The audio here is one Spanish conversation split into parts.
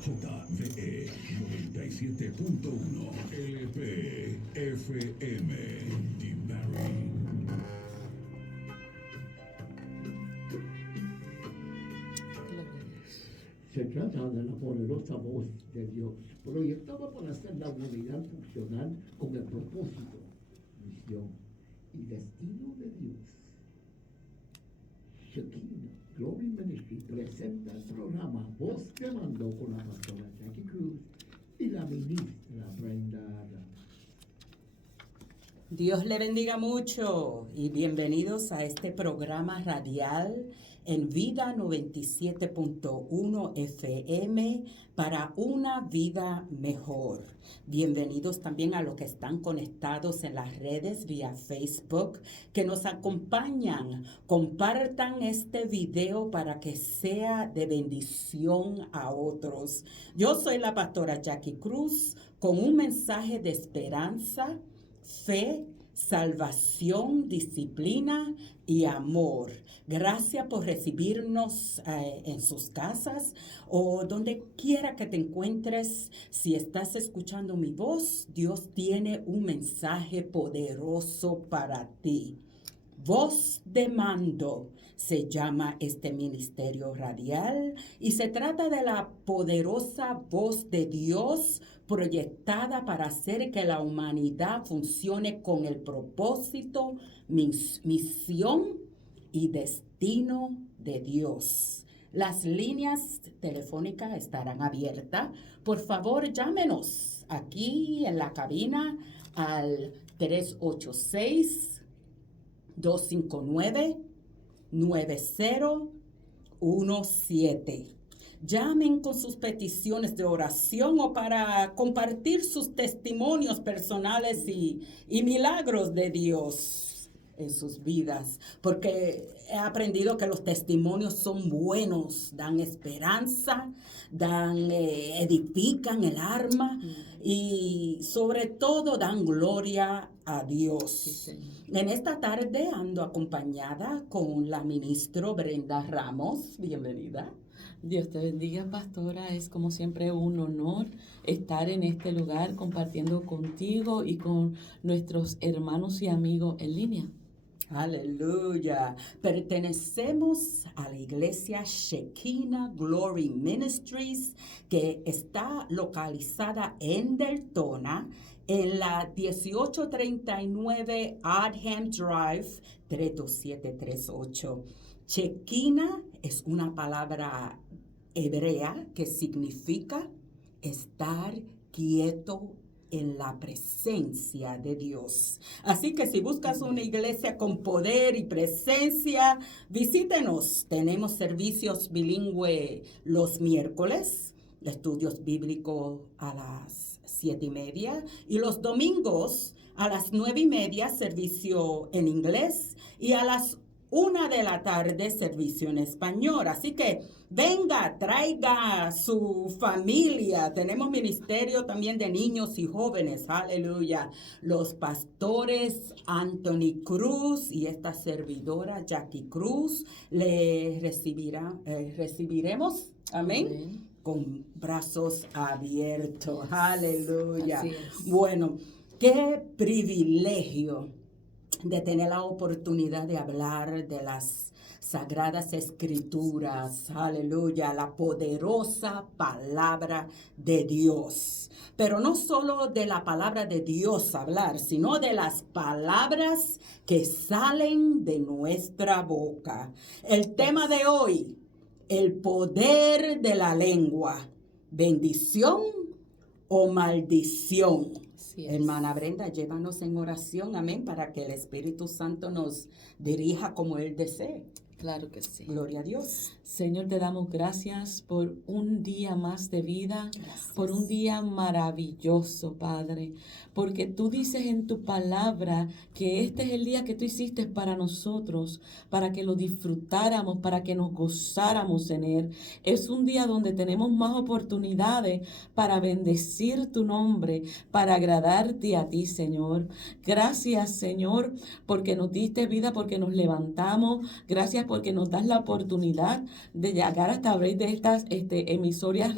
WJVE 97.1 LP FM Timberry. Se trata de la poderosa voz de Dios, proyectada para hacer la humanidad funcional con el propósito, misión y destino de Dios. Shekinah Glory Ministry presenta el programa Voz de Mando con la pastora Jackie Cruz y la ministra Brenda Ramos. Dios le bendiga mucho y bienvenidos a este programa radial en Vida 97.1 FM para una vida mejor. Bienvenidos también a los que están conectados en las redes vía Facebook, que nos acompañan. Compartan este video para que sea de bendición a otros. Yo soy la pastora Jackie Cruz con un mensaje de esperanza, fe, salvación, disciplina y amor. Gracias por recibirnos en sus casas o donde quiera que te encuentres. Si estás escuchando mi voz, Dios tiene un mensaje poderoso para ti. Voz de Mando se llama este ministerio radial y se trata de la poderosa voz de Dios proyectada para hacer que la humanidad funcione con el propósito, misión y destino de Dios. Las líneas telefónicas estarán abiertas. Por favor, llámenos aquí en la cabina al 386-259-9017. Llamen con sus peticiones de oración o para compartir sus testimonios personales y milagros de Dios en sus vidas, porque he aprendido que los testimonios son buenos, dan esperanza, edifican el alma y sobre todo dan gloria a Dios. Sí, en esta tarde ando acompañada con la ministra Brenda Ramos. Bienvenida. Dios te bendiga, pastora. Es como siempre un honor estar en este lugar compartiendo contigo y con nuestros hermanos y amigos en línea. Aleluya. Pertenecemos a la iglesia Shekinah Glory Ministries, que está localizada en Deltona, en la 1839 Adham Drive, 32738. Shekinah es una palabra hebrea que significa estar quieto en la presencia de Dios. Así que si buscas una iglesia con poder y presencia, visítenos. Tenemos servicios bilingües los miércoles, estudios bíblicos a las 7:30 y los domingos a las 9:30, servicio en inglés, y a las 1 de la tarde, servicio en español. Así que venga, traiga su familia. Tenemos ministerio también de niños y jóvenes. Aleluya. Los pastores Anthony Cruz y esta servidora Jackie Cruz le recibiremos. Amén. Amén. Con brazos abiertos. Aleluya. Así es. Bueno, qué privilegio de tener la oportunidad de hablar de las Sagradas Escrituras, aleluya, la poderosa palabra de Dios. Pero no solo de la palabra de Dios hablar, sino de las palabras que salen de nuestra boca. El tema de hoy, el poder de la lengua, bendición o maldición. Hermana Brenda, llévanos en oración, amén, para que el Espíritu Santo nos dirija como Él desee. Claro que sí. Gloria a Dios. Señor, te damos gracias por un día más de vida, Gracias. Por un día maravilloso, Padre, porque tú dices en tu palabra que este es el día que tú hiciste para nosotros, para que lo disfrutáramos, para que nos gozáramos en él. Es un día donde tenemos más oportunidades para bendecir tu nombre, para agradarte a ti, Señor. Gracias, Señor, porque nos diste vida, porque nos levantamos. Gracias porque nos das la oportunidad de llegar a través de estas emisoras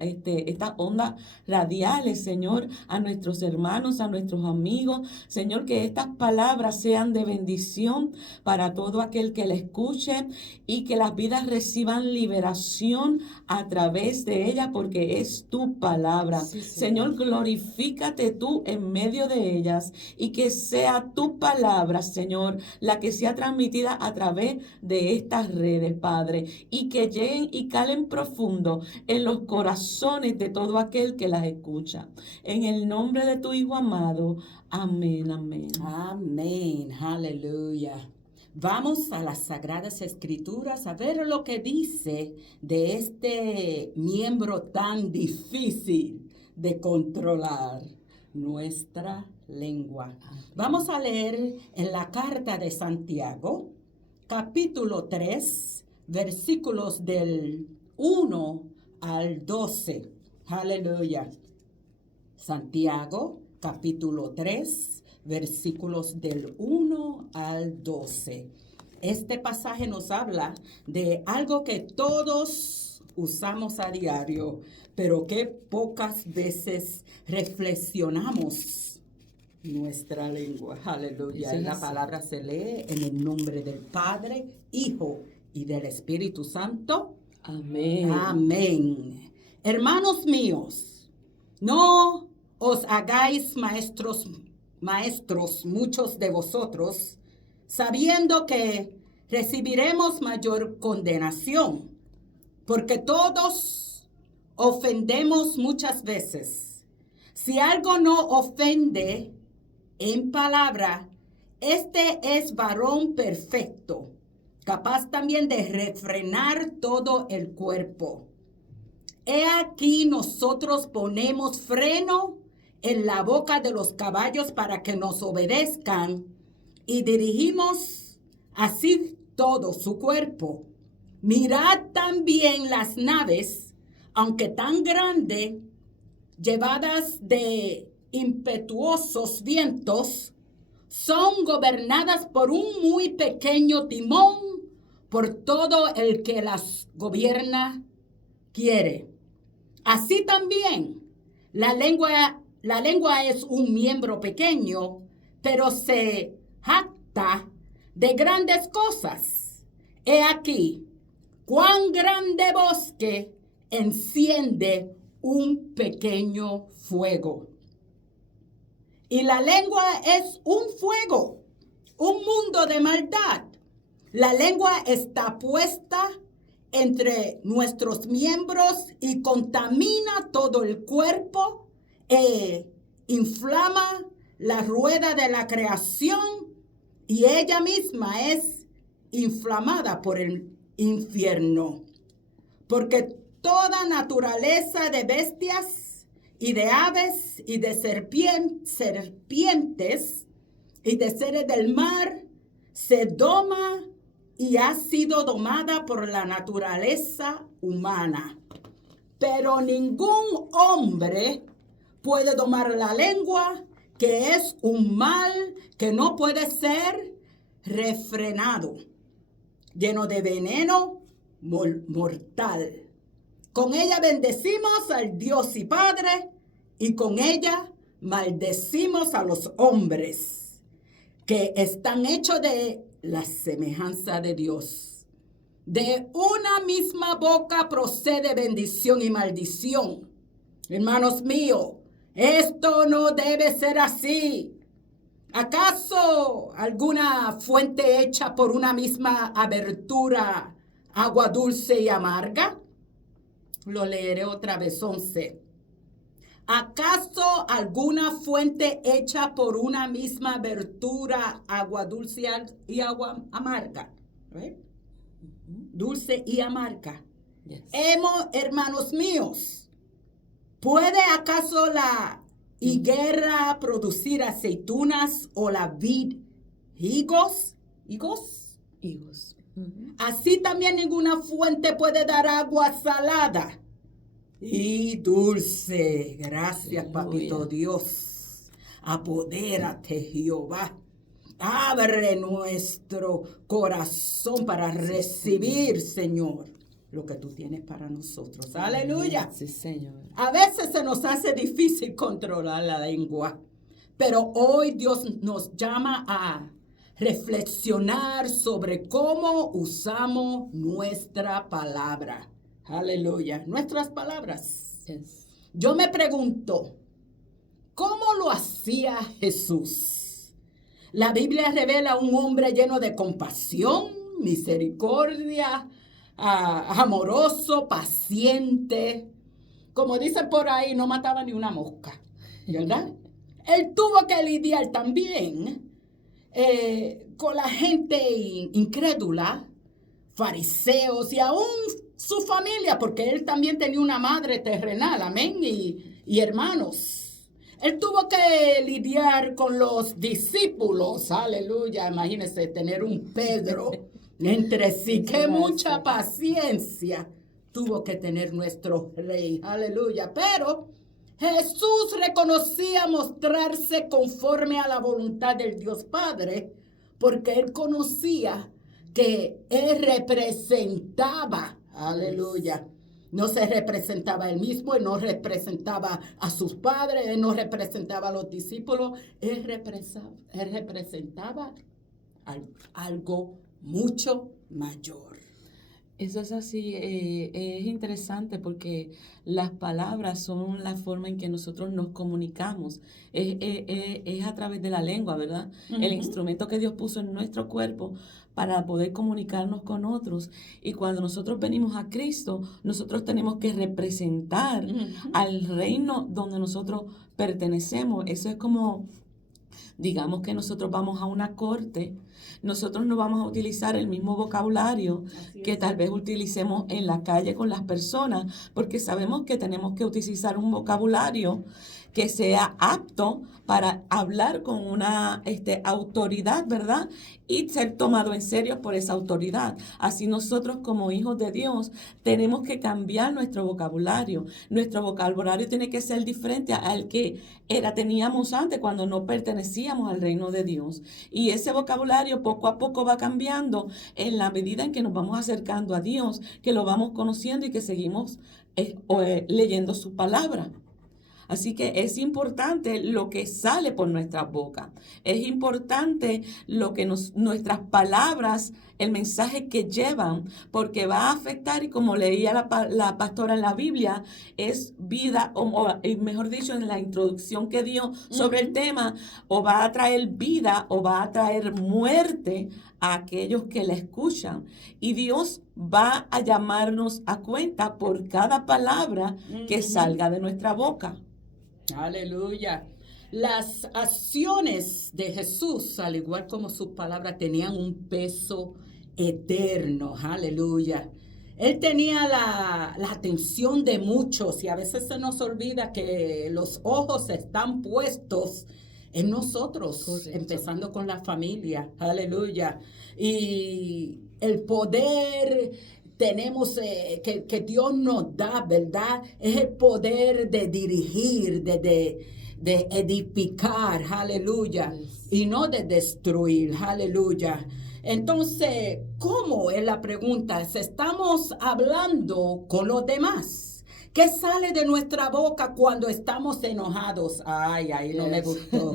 estas ondas radiales, Señor, a nuestros hermanos, a nuestros amigos. Señor, que estas palabras sean de bendición para todo aquel que la escuche y que las vidas reciban liberación a través de ella, porque es tu palabra. Sí, Señor, glorifícate tú en medio de ellas y que sea tu palabra, Señor, la que sea transmitida a través de estas redes, Padre, y que lleguen y calen profundo en los corazones de todo aquel que las escucha. En el nombre de tu Hijo amado. Amén, amén. Amén, aleluya. Vamos a las Sagradas Escrituras a ver lo que dice de este miembro tan difícil de controlar, nuestra lengua. Vamos a leer en la carta de Santiago, capítulo 3, versículos del 1 al 12. Aleluya. Santiago, capítulo 3, versículos del 1 al 12. Este pasaje nos habla de algo que todos usamos a diario, pero que pocas veces reflexionamos: nuestra lengua. Aleluya. Sí, Y la sí. palabra se lee en el nombre del Padre, Hijo y del Espíritu Santo. Amén. Amén. Hermanos míos, no os hagáis maestros muchos de vosotros, sabiendo que recibiremos mayor condenación, porque todos ofendemos muchas veces. Si algo no ofende en palabra, este es varón perfecto, capaz también de refrenar todo el cuerpo. He aquí nosotros ponemos freno en la boca de los caballos para que nos obedezcan y dirigimos así todo su cuerpo. Mirad también las naves, aunque tan grandes, llevadas de impetuosos vientos, son gobernadas por un muy pequeño timón, por todo el que las gobierna quiere. Así también, la lengua es un miembro pequeño, pero se jacta de grandes cosas. He aquí, cuán grande bosque enciende un pequeño fuego. Y la lengua es un fuego, un mundo de maldad. La lengua está puesta entre nuestros miembros y contamina todo el cuerpo e inflama la rueda de la creación, y ella misma es inflamada por el infierno. Porque toda naturaleza de bestias y de aves y de serpientes y de seres del mar se doma y ha sido domada por la naturaleza humana. Pero ningún hombre puede domar la lengua, que es un mal que no puede ser refrenado, lleno de veneno mortal. Con ella bendecimos al Dios y Padre, y con ella maldecimos a los hombres, que están hechos de la semejanza de Dios. De una misma boca procede bendición y maldición. Hermanos míos, esto no debe ser así. ¿Acaso alguna fuente hecha por una misma abertura, agua dulce y amarga? Lo leeré otra vez, 11. ¿Acaso alguna fuente hecha por una misma abertura, agua dulce y agua amarga? ¿Right? Dulce y amarga. Yes. Hermanos míos, ¿puede acaso la higuera producir aceitunas o la vid higos? ¿Higos? Higos. Así también ninguna fuente puede dar agua salada y dulce. Gracias, Aleluya. papito Dios. Apodérate, Jehová. Abre nuestro corazón para recibir, Señor, lo que tú tienes para nosotros. Aleluya. Sí, Señor. A veces se nos hace difícil controlar la lengua, pero hoy Dios nos llama a reflexionar sobre cómo usamos nuestra palabra. Aleluya. Nuestras palabras. Yes. Yo me pregunto, ¿cómo lo hacía Jesús? La Biblia revela un hombre lleno de compasión, misericordia, amoroso, paciente. Como dicen por ahí, no mataba ni una mosca, ¿verdad? Él tuvo que lidiar también con la gente incrédula, fariseos y aún su familia, porque él también tenía una madre terrenal, amén, y hermanos. Él tuvo que lidiar con los discípulos, aleluya, imagínense tener un Pedro entre sí, qué mucha paciencia tuvo que tener nuestro rey, aleluya, pero Jesús reconocía mostrarse conforme a la voluntad del Dios Padre, porque él conocía que él representaba, aleluya. No se representaba él mismo, él no representaba a sus padres, él no representaba a los discípulos, él representaba algo mucho mayor. Eso es así, es interesante porque las palabras son la forma en que nosotros nos comunicamos, es a través de la lengua, ¿verdad? Uh-huh. El instrumento que Dios puso en nuestro cuerpo para poder comunicarnos con otros. Y cuando nosotros venimos a Cristo, nosotros tenemos que representar al reino donde nosotros pertenecemos. Eso es como, digamos que nosotros vamos a una corte, nosotros no vamos a utilizar el mismo vocabulario que tal vez utilicemos en la calle con las personas, porque sabemos que tenemos que utilizar un vocabulario que sea apto para hablar con una autoridad, ¿verdad? Y ser tomado en serio por esa autoridad. Así nosotros como hijos de Dios tenemos que cambiar nuestro vocabulario. Nuestro vocabulario tiene que ser diferente al que teníamos antes cuando no pertenecíamos al reino de Dios. Y ese vocabulario poco a poco va cambiando en la medida en que nos vamos acercando a Dios, que lo vamos conociendo y que seguimos leyendo su palabra. Así que es importante lo que sale por nuestra boca. Es importante lo que nuestras palabras, el mensaje que llevan, porque va a afectar, y como leía la pastora en la Biblia, es vida, o mejor dicho, en la introducción que dio sobre el tema, o va a traer vida o va a traer muerte a aquellos que la escuchan. Y Dios va a llamarnos a cuenta por cada palabra que salga de nuestra boca. Aleluya. Las acciones de Jesús, al igual como sus palabras, tenían un peso eterno. Aleluya. Él tenía la atención de muchos y a veces se nos olvida que los ojos están puestos en nosotros, correcto, empezando con la familia. Aleluya. Y el poder tenemos que Dios nos da, ¿verdad? Es el poder de dirigir, de edificar, aleluya, y no de destruir, aleluya. Entonces, ¿cómo es la pregunta? ¿Estamos hablando con los demás? ¿Qué sale de nuestra boca cuando estamos enojados? Ay, no me gustó.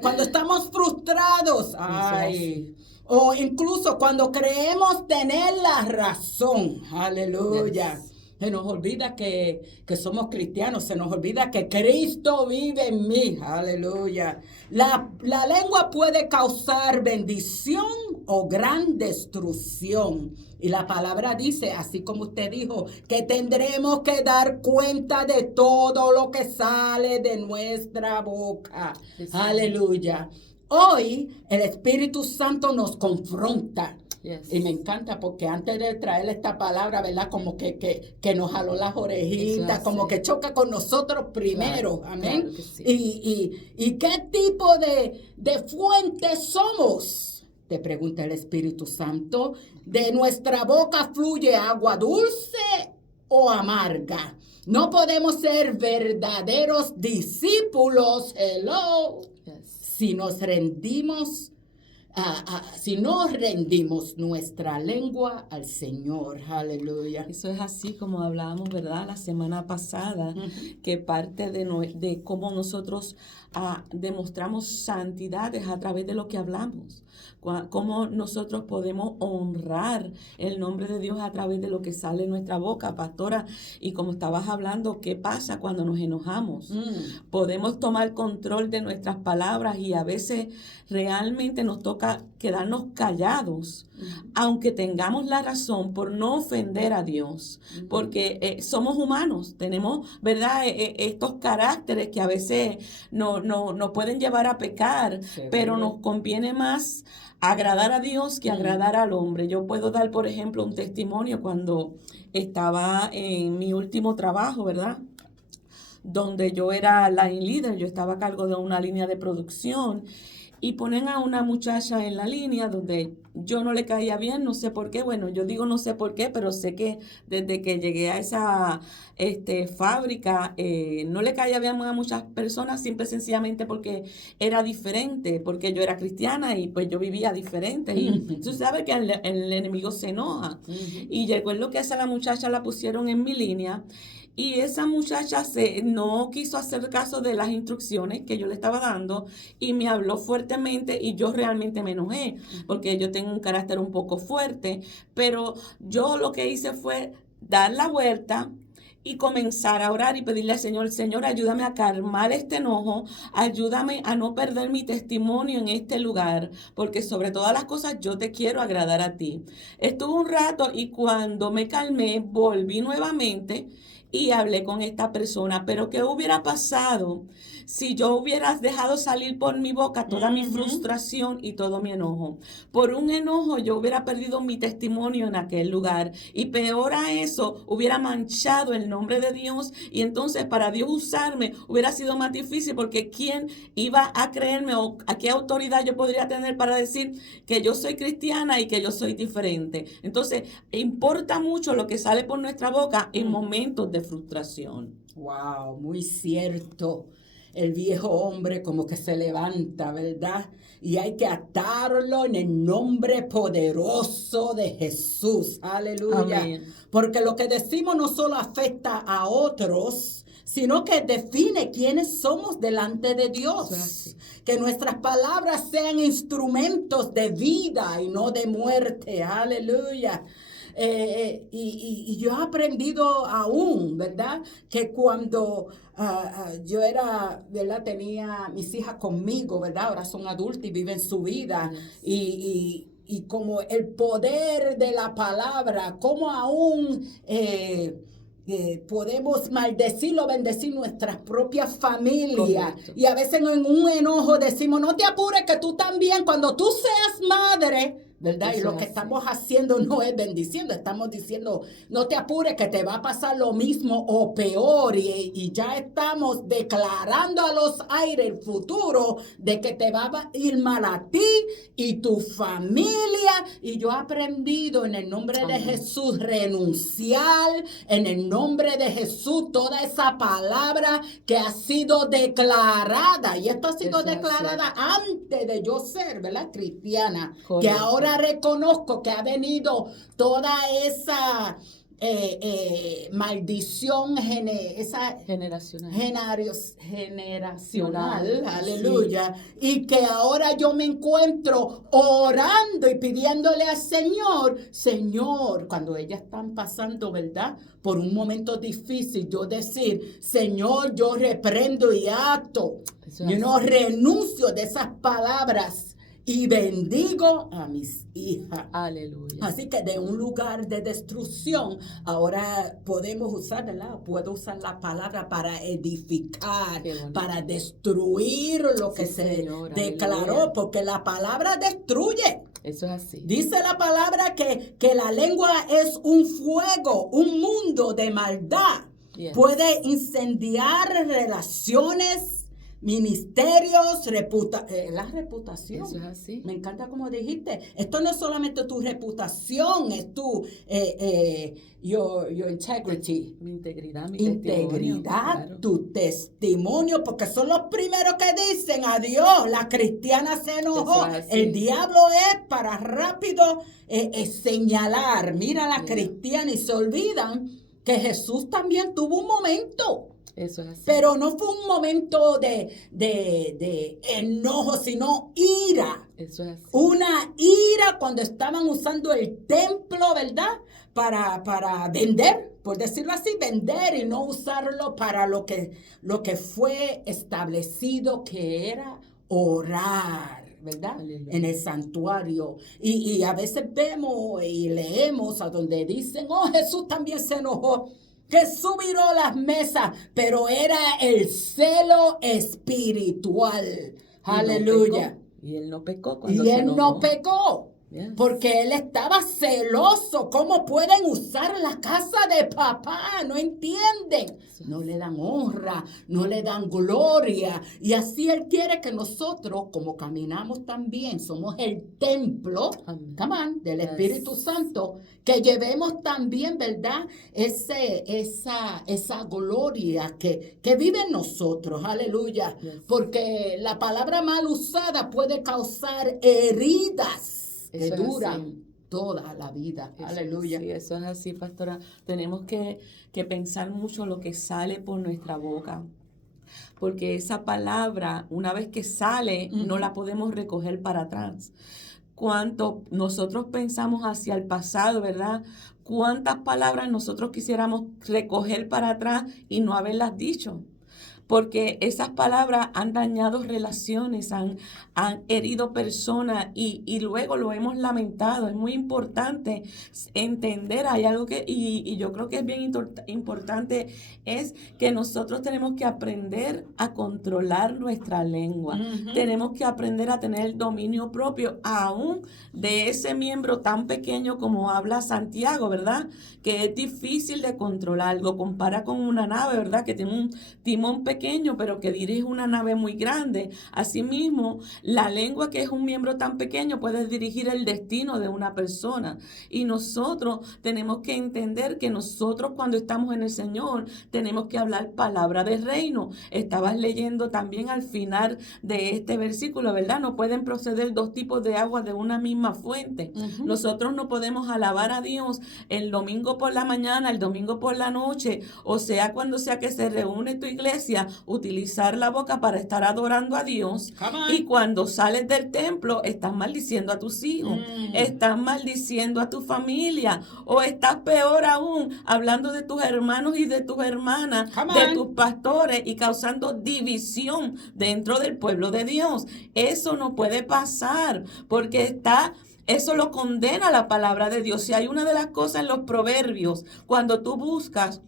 Cuando estamos frustrados, ay. O incluso cuando creemos tener la razón. Aleluya. Yes. Se nos olvida que somos cristianos. Se nos olvida que Cristo vive en mí. Aleluya. La lengua puede causar bendición o gran destrucción. Y la palabra dice, así como usted dijo, que tendremos que dar cuenta de todo lo que sale de nuestra boca. Sí. Aleluya. Hoy el Espíritu Santo nos confronta. Yes. Y me encanta porque antes de traer esta palabra, ¿verdad? Como que nos jaló las orejitas, como que choca con nosotros primero. Claro, amén. Claro que sí. ¿Y qué tipo de fuente somos? Te pregunta el Espíritu Santo. ¿De nuestra boca fluye agua dulce o amarga? No podemos ser verdaderos discípulos. Hello. Yes. Si nos rendimos si no rendimos nuestra lengua al Señor. Aleluya. Eso es así como hablábamos, ¿verdad? La semana pasada, que parte de cómo nosotros demostramos santidad es a través de lo que hablamos. Cómo nosotros podemos honrar el nombre de Dios a través de lo que sale de nuestra boca, pastora. Y como estabas hablando, ¿qué pasa cuando nos enojamos? Podemos tomar control de nuestras palabras y a veces realmente nos toca quedarnos callados, aunque tengamos la razón, por no ofender a Dios, porque somos humanos, tenemos, ¿verdad? Estos caracteres que a veces nos pueden llevar a pecar, pero nos conviene más agradar a Dios que agradar al hombre. Yo puedo dar, por ejemplo, un testimonio cuando estaba en mi último trabajo, ¿verdad? Donde yo era line leader, yo estaba a cargo de una línea de producción y ponen a una muchacha en la línea donde yo no le caía bien, no sé por qué. Bueno, yo digo no sé por qué, pero sé que desde que llegué a esa fábrica no le caía bien a muchas personas, simple y sencillamente porque era diferente, porque yo era cristiana y pues yo vivía diferente. Y tú sabes que el enemigo se enoja. Y recuerdo que a esa muchacha la pusieron en mi línea. Y esa muchacha no quiso hacer caso de las instrucciones que yo le estaba dando y me habló fuertemente y yo realmente me enojé porque yo tengo un carácter un poco fuerte, pero yo lo que hice fue dar la vuelta y comenzar a orar y pedirle al Señor, Señor, ayúdame a calmar este enojo, ayúdame a no perder mi testimonio en este lugar, porque sobre todas las cosas yo te quiero agradar a ti. Estuve un rato y cuando me calmé, volví nuevamente y hablé con esta persona, pero ¿qué hubiera pasado si yo hubiera dejado salir por mi boca toda mi frustración y todo mi enojo? Por un enojo yo hubiera perdido mi testimonio en aquel lugar y peor a eso, hubiera manchado el nombre de Dios y entonces para Dios usarme hubiera sido más difícil porque ¿quién iba a creerme o a qué autoridad yo podría tener para decir que yo soy cristiana y que yo soy diferente? Entonces, importa mucho lo que sale por nuestra boca en momentos de frustración. Wow, muy cierto. El viejo hombre como que se levanta, ¿verdad? Y hay que atarlo en el nombre poderoso de Jesús. Aleluya. Amén. Porque lo que decimos no solo afecta a otros, sino que define quiénes somos delante de Dios. Que nuestras palabras sean instrumentos de vida y no de muerte. Aleluya. Y yo he aprendido aún, ¿verdad? Que cuando yo era, ¿verdad? Tenía mis hijas conmigo, ¿verdad? Ahora son adultas y viven su vida. Y como el poder de la palabra, como aún podemos maldecir o bendecir nuestras propias familias. Correcto. Y a veces en un enojo decimos, no te apures que tú también, cuando tú seas madre, ¿verdad? Eso Y lo es que así. estamos haciendo no es bendiciendo, estamos diciendo, no te apures que te va a pasar lo mismo o peor. Y ya estamos declarando a los aires el futuro de que te va a ir mal a ti y tu familia. Y yo he aprendido en el nombre de Jesús renunciar, en el nombre de Jesús, toda esa palabra que ha sido declarada. Y esto ha sido Eso es declarada antes de yo ser, ¿verdad? Cristiana. Correcto. Que ahora reconozco que ha venido toda esa maldición generacional, aleluya, y que ahora yo me encuentro orando y pidiéndole al Señor, cuando ellas están pasando, ¿verdad?, por un momento difícil, yo decir, Señor, yo reprendo y ato, yo no renuncio de esas palabras y bendigo a mis hijas. Aleluya. Así que de un lugar de destrucción, ahora podemos usar, ¿verdad? Puedo usar la palabra para edificar, para destruir lo que se Señor, declaró, aleluya. Porque la palabra destruye. Eso es así. Dice la palabra que la lengua es un fuego, un mundo de maldad. Yes. Puede incendiar relaciones, ministerios, la reputación. Eso es así. Me encanta como dijiste. Esto no es solamente tu reputación, es tu your integrity. Mi integridad, mi Integridad, testimonio, claro. tu testimonio, porque son los primeros que dicen adiós. La cristiana se enojó. Eso es así. El diablo es para rápido señalar. Mira la cristiana y se olvidan que Jesús también tuvo un momento. Eso es así. Pero no fue un momento de enojo, sino ira. Eso es así. Una ira cuando estaban usando el templo, ¿verdad? Para vender, por decirlo así, vender y no usarlo para lo que fue establecido, que era orar, ¿verdad? Aleluya. En el santuario. Y a veces vemos y leemos a donde dicen, oh, Jesús también se enojó. Jesús viró las mesas, pero era el celo espiritual. Aleluya. Y él no pecó cuando Y se él enojó. no pecó. Yes. Porque él estaba celoso. ¿Cómo pueden usar la casa de papá? No entienden. No le dan honra, no le dan gloria. Y así él quiere que nosotros, como caminamos también, somos el templo, Amén. come on, del Yes. Espíritu Santo, que llevemos también, ¿verdad? Esa gloria que vive en nosotros. Aleluya. Yes. Porque la palabra mal usada puede causar heridas que Eso es duran así. toda la vida. Eso Aleluya. Sí, eso es así, pastora. Tenemos que pensar mucho lo que sale por nuestra boca. Porque esa palabra, una vez que sale, no la podemos recoger para atrás. Cuánto nosotros pensamos hacia el pasado, ¿verdad? Cuántas palabras nosotros quisiéramos recoger para atrás y no haberlas dicho. Porque esas palabras han dañado relaciones, han herido personas y luego lo hemos lamentado. Es muy importante entender, hay algo y yo creo que es bien importante, es que nosotros tenemos que aprender a controlar nuestra lengua. Ujú. Tenemos que aprender a tener el dominio propio, aún de ese miembro tan pequeño como habla Santiago, ¿verdad? Que es difícil de controlar. Lo compara con una nave, ¿verdad? Que tiene un timón pequeño, pero que dirige una nave muy grande. Asimismo, la lengua, que es un miembro tan pequeño, puede dirigir el destino de una persona. Y nosotros tenemos que entender que nosotros, cuando estamos en el Señor, tenemos que hablar palabra de reino. Estabas leyendo también al final de este versículo, ¿verdad? No pueden proceder dos tipos de agua de una misma fuente. Ujú. Nosotros no podemos alabar a Dios el domingo por la mañana, el domingo por la noche, o sea, cuando sea que se reúne tu iglesia, utilizar la boca para estar adorando a Dios. Come on. Y cuando sales del templo, estás maldiciendo a tus hijos, estás maldiciendo a tu familia, o estás peor aún, hablando de tus hermanos y de tus hermanas, Come de on. tus pastores y causando división dentro del pueblo de Dios. Eso no puede pasar porque eso lo condena la palabra de Dios. Si hay una de las cosas en los proverbios, cuando tú buscas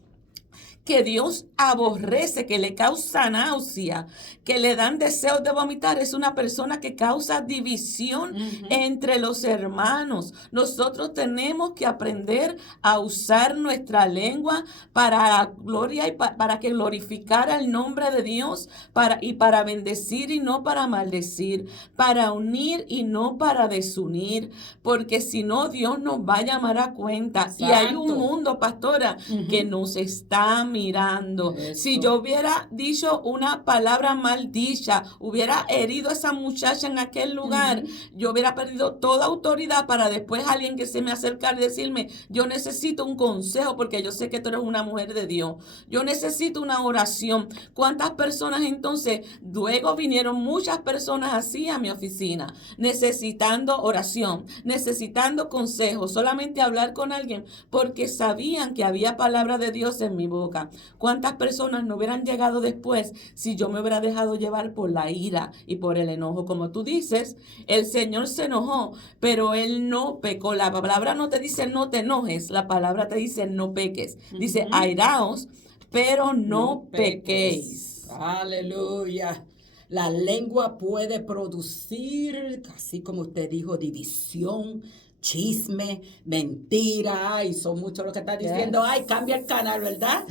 que Dios aborrece, que le causa náusea, que le dan deseos de vomitar, es una persona que causa división entre los hermanos. Nosotros tenemos que aprender a usar nuestra lengua para la gloria y para que glorificara el nombre de Dios, para bendecir y no para maldecir, para unir y no para desunir, porque si no, Dios nos va a llamar a cuenta. Exacto. Y hay un mundo, pastora, que nos está mirando. Eso. Si yo hubiera dicho una palabra maldicha, hubiera herido a esa muchacha en aquel lugar, yo hubiera perdido toda autoridad para después alguien que se me acercara y decirme, yo necesito un consejo porque yo sé que tú eres una mujer de Dios. Yo necesito una oración. ¿Cuántas personas entonces? Luego vinieron muchas personas así a mi oficina, necesitando oración, necesitando consejo, solamente hablar con alguien porque sabían que había palabra de Dios en mi boca. ¿Cuántas personas no hubieran llegado después si yo me hubiera dejado llevar por la ira y por el enojo? Como tú dices, el Señor se enojó, pero Él no pecó. La palabra no te dice no te enojes, la palabra te dice no peques. Dice airaos, pero no pequéis. Aleluya. La lengua puede producir, así como usted dijo, división, chisme, mentira, ay, son muchos los que están diciendo, ay, cambia el canal, ¿verdad?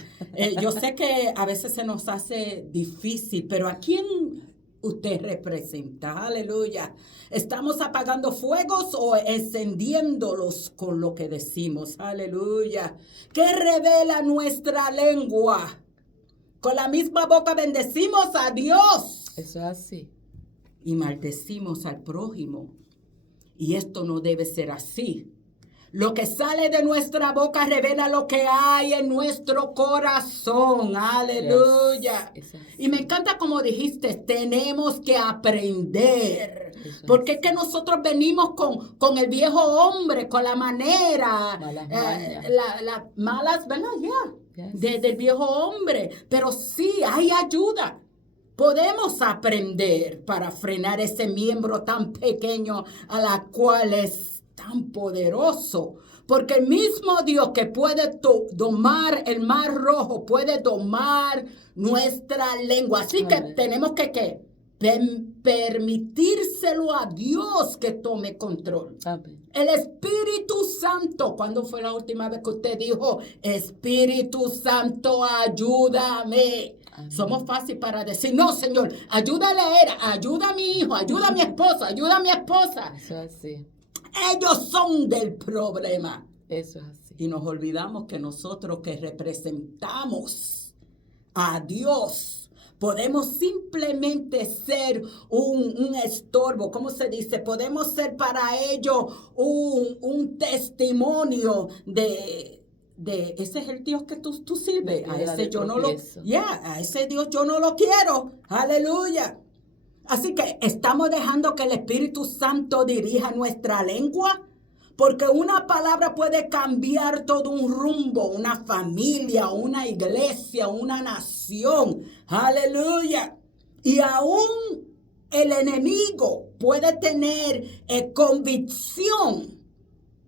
Yo sé que a veces se nos hace difícil, pero ¿a quién usted representa? Aleluya. ¿Estamos apagando fuegos o encendiéndolos con lo que decimos? Aleluya. ¿Qué revela nuestra lengua? Con la misma boca bendecimos a Dios. Eso es así. Y maldecimos al prójimo. Y esto no debe ser así. Lo que sale de nuestra boca revela lo que hay en nuestro corazón. Aleluya. Yes. Y me encanta como dijiste, tenemos que aprender. Porque es que nosotros venimos con el viejo hombre, con la manera, las malas, ¿verdad? Del viejo hombre. Pero sí, hay ayuda. Podemos aprender para frenar ese miembro tan pequeño a la cual es tan poderoso. Porque el mismo Dios que puede domar el mar rojo, puede domar nuestra lengua. Así que tenemos que permitírselo a Dios que tome control. Amén. El Espíritu Santo, ¿cuándo fue la última vez que usted dijo, Espíritu Santo, ayúdame? Amén. Somos fáciles para decir, no, Señor, ayúdale a él, ayuda a mi hijo, ayuda a mi esposa, ayuda a mi esposa. Eso es así. Ellos son del problema. Eso es así. Y nos olvidamos que nosotros que representamos a Dios, podemos simplemente ser un estorbo, ¿cómo se dice? Podemos ser para ellos un testimonio de ese es el Dios que tú sirves. A ese yo no lo, a ese Dios yo no lo quiero. Aleluya. Así que estamos dejando que el Espíritu Santo dirija nuestra lengua. Porque una palabra puede cambiar todo un rumbo, una familia, una iglesia, una nación. Aleluya. Y aún el enemigo puede tener convicción.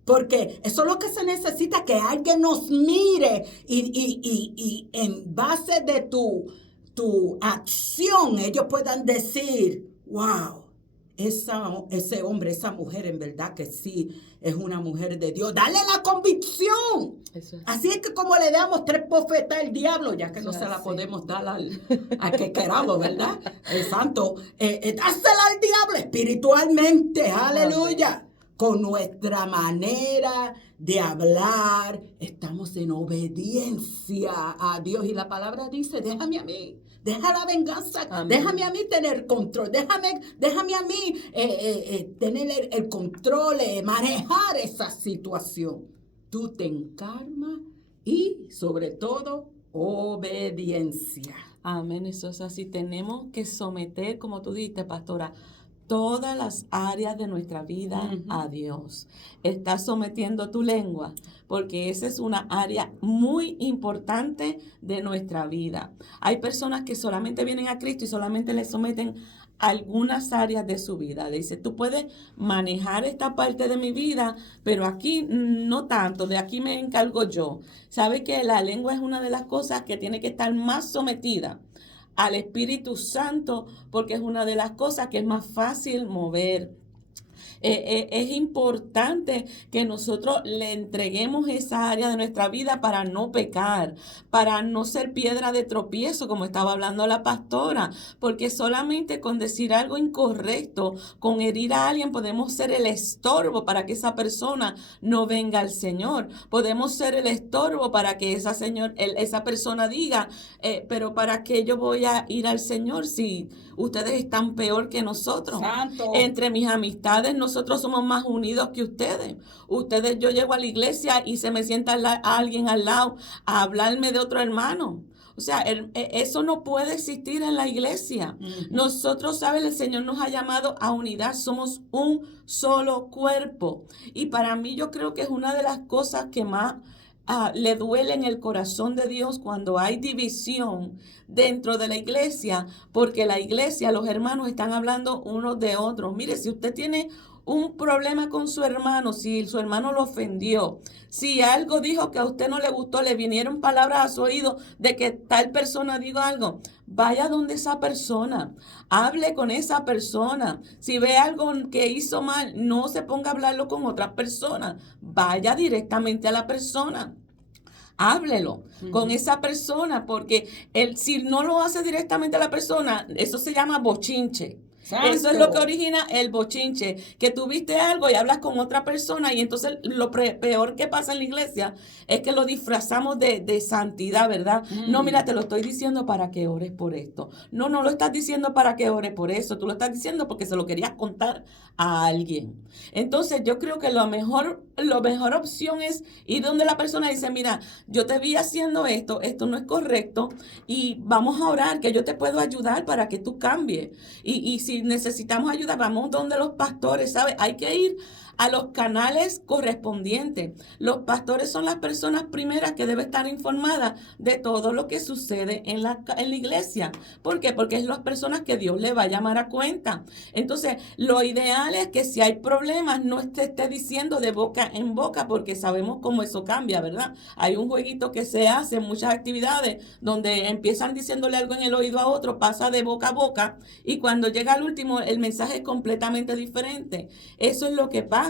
Porque eso es lo que se necesita, que alguien nos mire y en base de tu acción ellos puedan decir, wow. Ese hombre, esa mujer, en verdad que sí, es una mujer de Dios. Dale la convicción. Eso es. Así es que como le damos 3 bofetas al diablo, ya que eso no se la podemos dar al que queramos, ¿verdad? El santo, dásela al diablo espiritualmente, aleluya. Con nuestra manera de hablar, estamos en obediencia a Dios. Y la palabra dice, déjame a mí. Deja la venganza, amén. Déjame a mí tener control, déjame a mí tener el control, manejar esa situación. Tú te encarmas y sobre todo obediencia. Amén, eso es así. Tenemos que someter, como tú dijiste, pastora, todas las áreas de nuestra vida a Dios. Estás sometiendo tu lengua, porque esa es una área muy importante de nuestra vida. Hay personas que solamente vienen a Cristo y solamente le someten algunas áreas de su vida. Le dice, tú puedes manejar esta parte de mi vida, pero aquí no tanto, de aquí me encargo yo. ¿Sabe que la lengua es una de las cosas que tiene que estar más sometida al Espíritu Santo, porque es una de las cosas que es más fácil mover? Es importante que nosotros le entreguemos esa área de nuestra vida para no pecar, para no ser piedra de tropiezo, como estaba hablando la pastora, porque solamente con decir algo incorrecto, con herir a alguien, podemos ser el estorbo para que esa persona no venga al Señor. Podemos ser el estorbo para que esa persona diga, pero ¿para qué yo voy a ir al Señor si ustedes están peor que nosotros? Santo. Entre mis amistades, nosotros somos más unidos que ustedes. Yo llego a la iglesia y se me sienta alguien al lado a hablarme de otro hermano. O sea, eso no puede existir en la iglesia. Nosotros, ¿sabes? El Señor nos ha llamado a unidad. Somos un solo cuerpo. Y para mí yo creo que es una de las cosas que más le duele en el corazón de Dios cuando hay división dentro de la iglesia, porque la iglesia, los hermanos están hablando unos de otros. Mire, si usted tiene un problema con su hermano, si su hermano lo ofendió, si algo dijo que a usted no le gustó, le vinieron palabras a su oído de que tal persona dijo algo, vaya donde esa persona, hable con esa persona. Si ve algo que hizo mal, no se ponga a hablarlo con otras personas, vaya directamente a la persona. Háblelo con esa persona, porque si no lo hace directamente a la persona, eso se llama bochinche. Exacto. Eso es lo que origina el bochinche, que tú viste algo y hablas con otra persona y entonces lo peor que pasa en la iglesia es que lo disfrazamos de santidad, ¿verdad? No, mira, te lo estoy diciendo para que ores por esto. No, no lo estás diciendo para que ores por eso, tú lo estás diciendo porque se lo querías contar a alguien. Entonces yo creo que la mejor opción es ir donde la persona dice, mira, yo te vi haciendo esto no es correcto y vamos a orar, que yo te puedo ayudar para que tú cambies. Y si necesitamos ayuda, vamos donde los pastores, ¿sabes? Hay que ir a los canales correspondientes. Los pastores son las personas primeras que deben estar informadas de todo lo que sucede en la iglesia. ¿Por qué? Porque es las personas que Dios le va a llamar a cuenta. Entonces, lo ideal es que si hay problemas, no esté diciendo de boca en boca, porque sabemos cómo eso cambia, ¿verdad? Hay un jueguito que se hace en muchas actividades donde empiezan diciéndole algo en el oído a otro, pasa de boca a boca, y cuando llega al último, el mensaje es completamente diferente. Eso es lo que pasa,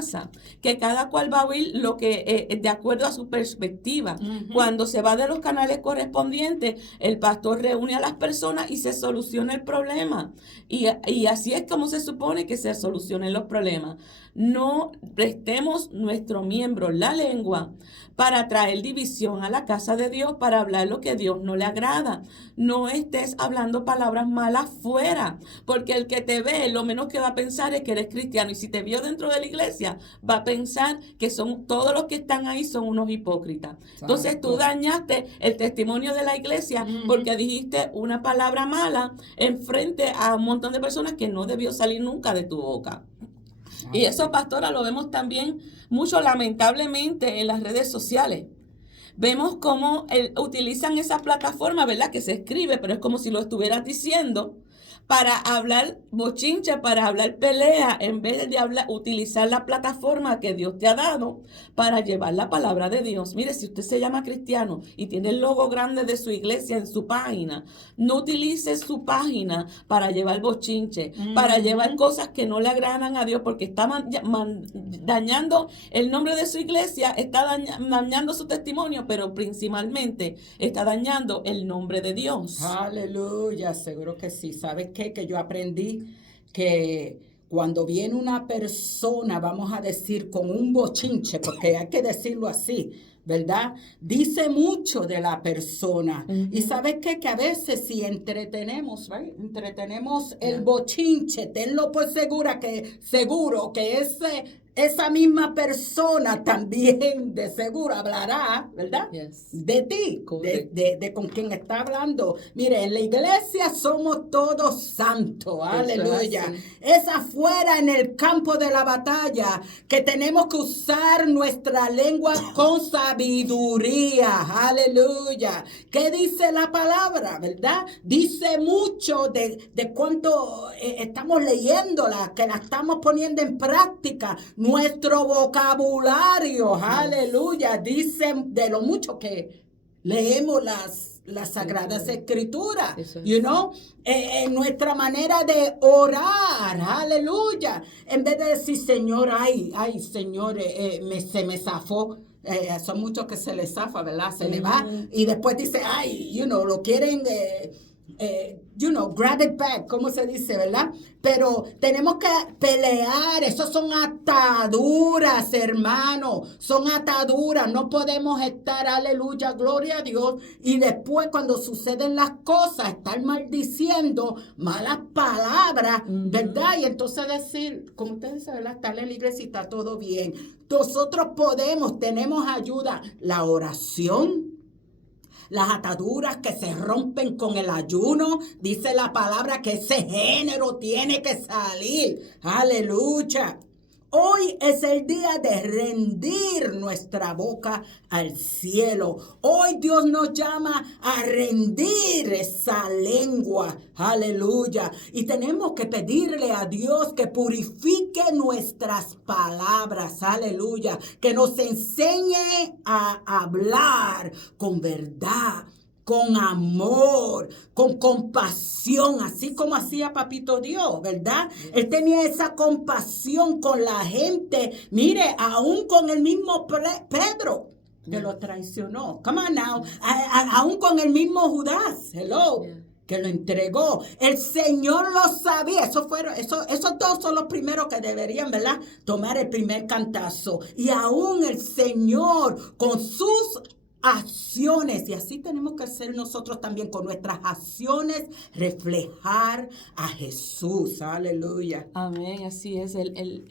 que cada cual va a oír lo que de acuerdo a su perspectiva. Cuando se va de los canales correspondientes, el pastor reúne a las personas y se soluciona el problema. Y así es como se supone que se solucionen los problemas. No prestemos nuestro miembro, la lengua, para traer división a la casa de Dios, para hablar lo que Dios no le agrada. No estés hablando palabras malas fuera, porque el que te ve, lo menos que va a pensar es que eres cristiano. Y si te vio dentro de la iglesia, va a pensar que todos los que están ahí son unos hipócritas. Entonces tú dañaste el testimonio de la iglesia porque dijiste una palabra mala enfrente a un montón de personas que no debió salir nunca de tu boca. Y eso, pastora, lo vemos también mucho, lamentablemente, en las redes sociales. Vemos cómo utilizan esa plataforma, ¿verdad? Que se escribe, pero es como si lo estuvieras diciendo, para hablar bochinche, para hablar pelea, en vez de utilizar la plataforma que Dios te ha dado para llevar la palabra de Dios. Mire, si usted se llama cristiano y tiene el logo grande de su iglesia en su página, no utilice su página para llevar bochinche, para llevar cosas que no le agradan a Dios, porque está dañando el nombre de su iglesia, está dañando su testimonio, pero principalmente está dañando el nombre de Dios. Aleluya, seguro que sí. ¿Sabes qué? Que yo aprendí que cuando viene una persona, vamos a decir, con un bochinche, porque hay que decirlo así, ¿verdad? Dice mucho de la persona. Y ¿sabes qué? Que a veces si entretenemos el bochinche, tenlo por seguro que esa misma persona también de seguro hablará, ¿verdad? Yes. De ti, de con quien está hablando. Mire, en la iglesia somos todos santos, aleluya. Es afuera en el campo de la batalla que tenemos que usar nuestra lengua con sabiduría, aleluya. ¿Qué dice la palabra, verdad? Dice mucho de cuánto estamos leyéndola, que la estamos poniendo en práctica. Nuestro vocabulario, aleluya, dice de lo mucho que leemos las Sagradas Escrituras, en nuestra manera de orar, aleluya, en vez de decir, Señor, Señor, se me zafó. Son muchos que se les zafa, ¿verdad? Se le va y después dice, lo quieren... grab it back, ¿cómo se dice, verdad? Pero tenemos que pelear, eso son ataduras, hermano, son ataduras, no podemos estar, aleluya, gloria a Dios, y después cuando suceden las cosas, estar maldiciendo malas palabras, ¿verdad? Y entonces decir, como usted dice, ¿verdad? Estar en la iglesia y está todo bien. Nosotros tenemos ayuda, la oración, las ataduras que se rompen con el ayuno. Dice la palabra que ese género tiene que salir. Aleluya. Hoy es el día de rendir nuestra boca al cielo. Hoy Dios nos llama a rendir esa lengua. Aleluya. Y tenemos que pedirle a Dios que purifique nuestras palabras. Aleluya. Que nos enseñe a hablar con verdad, con amor, con compasión, así como hacía Papito Dios, ¿verdad? Él tenía esa compasión con la gente. Mire, aún con el mismo Pedro, que lo traicionó. Come on now. Aún con el mismo Judas. Hello. Que lo entregó. El Señor lo sabía. Esos dos son los primeros que deberían, ¿verdad?, tomar el primer cantazo. Y aún el Señor, con sus acciones, y así tenemos que ser nosotros también, con nuestras acciones, reflejar a Jesús. Aleluya. Amén, así es.